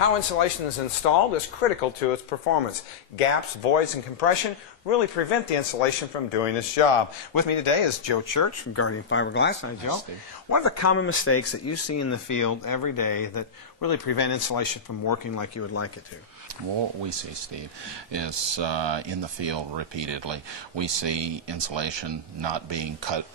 How insulation is installed is critical to its performance. Gaps, voids, and compression really prevent the insulation from doing its job. With me today is Joe Church from Guardian Fiberglass. Hi, Joe. What are the common mistakes that you see in the field every day that really prevent insulation from working like you would like it to? Well, what we see, Steve, is in the field repeatedly, we see insulation not being cut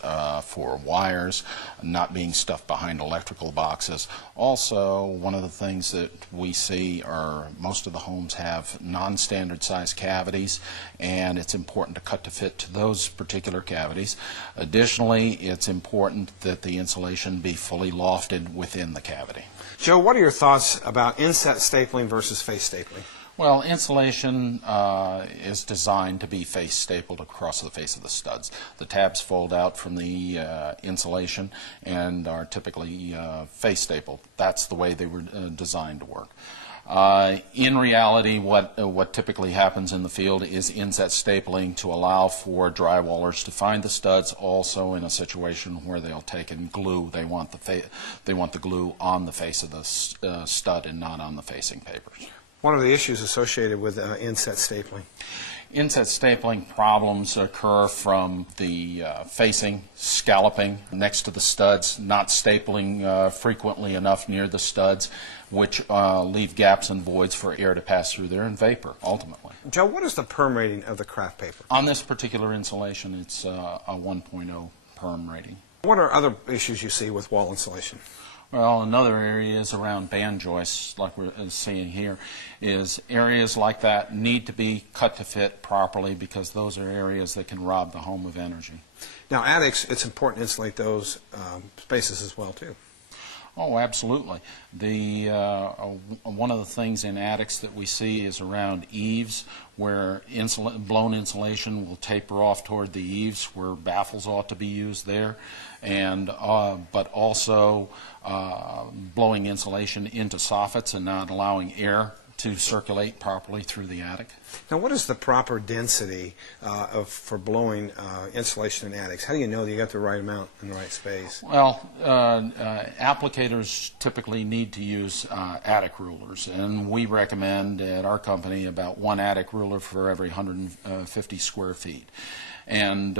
for wires, not being stuffed behind electrical boxes. Also, one of the things that we see are most of the homes have non-standard size cavities, and it's important to cut to fit to those particular cavities. Additionally, it's important that the insulation be fully lofted within the cavity. Joe, what are your thoughts about inset stapling versus face stapling? Well, insulation is designed to be face stapled across the face of the studs. The tabs fold out from the insulation and are typically face stapled. That's the way they were designed to work. In reality, what typically happens in the field is inset stapling to allow for drywallers to find the studs. Also, in a situation where they'll take and glue, they want the glue on the face of the stud and not on the facing papers. What are the issues associated with inset stapling? Inset stapling problems occur from the facing, scalloping next to the studs, not stapling frequently enough near the studs, which leave gaps and voids for air to pass through there and vapor, ultimately. Joe, what is the perm rating of the craft paper? On this particular insulation, it's a 1.0 perm rating. What are other issues you see with wall insulation? Well, another area is around band joists, like we're seeing here, is areas like that need to be cut to fit properly because those are areas that can rob the home of energy. Now, attics, it's important to insulate those spaces as well, too. Oh, absolutely. One of the things in attics that we see is around eaves, where blown insulation will taper off toward the eaves, where baffles ought to be used there, and but also blowing insulation into soffits and not allowing air to circulate properly through the attic. Now, what is the proper density for blowing insulation in attics? How do you know that you got the right amount in the right space? Well, applicators typically need to use attic rulers, and we recommend at our company about one attic ruler for every 150 square feet. And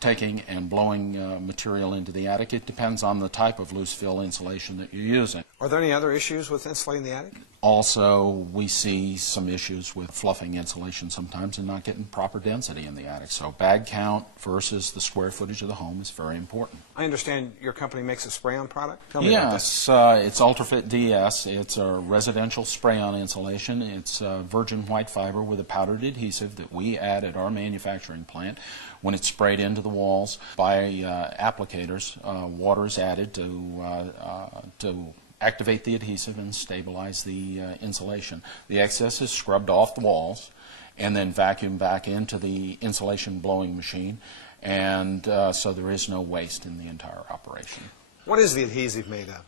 taking and blowing material into the attic, it depends on the type of loose fill insulation that you're using. Are there any other issues with insulating the attic? Also, we see some issues with fluffing insulation sometimes and not getting proper density in the attic. So bag count versus the square footage of the home is very important. I understand your company makes a spray-on product? Tell me about this. It's UltraFit DS. It's a residential spray-on insulation. It's virgin white fiber with a powdered adhesive that we add at our manufacturing plant. When it's sprayed into the walls by applicators, water is added to activate the adhesive and stabilize the insulation. The excess is scrubbed off the walls and then vacuumed back into the insulation blowing machine, and so there is no waste in the entire operation. What is the adhesive made of?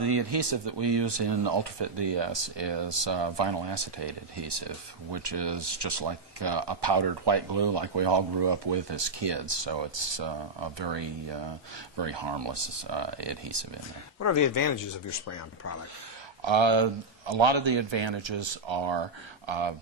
The adhesive that we use in UltraFit DS is vinyl acetate adhesive, which is just like a powdered white glue like we all grew up with as kids. So it's a very harmless adhesive in there. What are the advantages of your spray-on product? A lot of the advantages are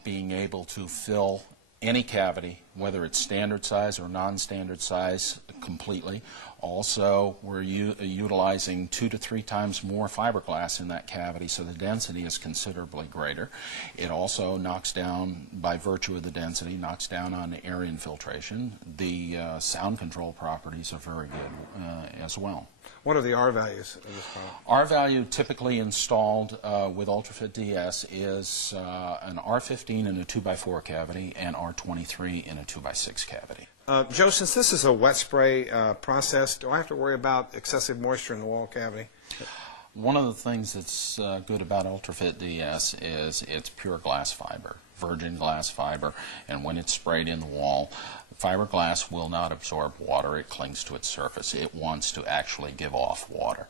being able to fill any cavity, whether it's standard size or non-standard size, completely. Also, we're utilizing 2 to 3 times more fiberglass in that cavity, so the density is considerably greater. It also knocks down, by virtue of the density, knocks down on air infiltration. The sound control properties are very good as well. What are the R values of this product? R value typically installed with UltraFit DS is an R15 in a 2x4 cavity and R23 in a 2x6 cavity. Joe, since this is a wet spray process, do I have to worry about excessive moisture in the wall cavity? One of the things that's good about UltraFit DS is it's pure glass fiber, virgin glass fiber, and when it's sprayed in the wall, fiberglass will not absorb water. It clings to its surface. It wants to actually give off water.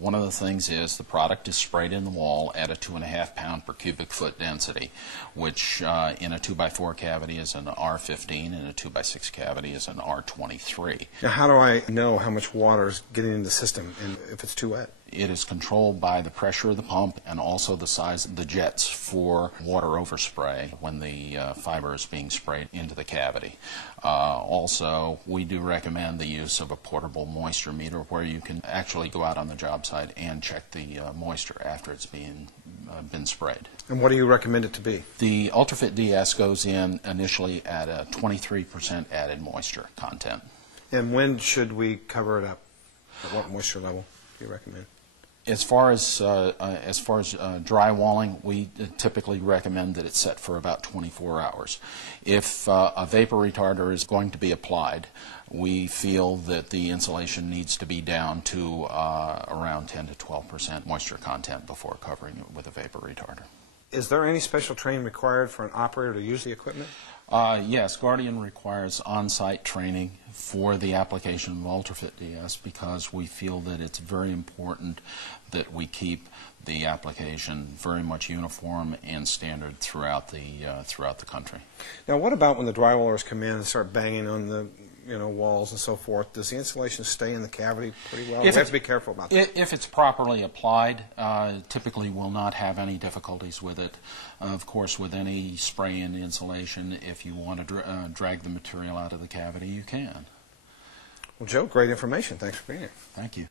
One of the things is the product is sprayed in the wall at a 2.5 pound per cubic foot density, which in a 2x4 cavity is an R15 and a 2x6 cavity is an R23. Now, how do I know how much water is getting in the system and if it's too wet? It is controlled by the pressure of the pump and also the size of the jets for water overspray when the fiber is being sprayed into the cavity. Also, we do recommend the use of a portable moisture meter where you can actually go out on the job site and check the moisture after it's been sprayed. And what do you recommend it to be? The UltraFit DS goes in initially at a 23% added moisture content. And when should we cover it up? At what moisture level do you recommend? As far as drywalling, we typically recommend that it's set for about 24 hours. If a vapor retarder is going to be applied, we feel that the insulation needs to be down to around 10 to 12% moisture content before covering it with a vapor retarder. Is there any special training required for an operator to use the equipment? Yes, Guardian requires on-site training for the application of UltraFit DS because we feel that it's very important that we keep the application very much uniform and standard throughout the country. Now, what about when the drywallers come in and start banging on the walls and so forth? Does the insulation stay in the cavity pretty well? We have to be careful about that. If it's properly applied, typically we'll not have any difficulties with it. Of course, with any spray-in insulation, if you want to drag the material out of the cavity, you can. Well, Joe, great information. Thanks for being here. Thank you.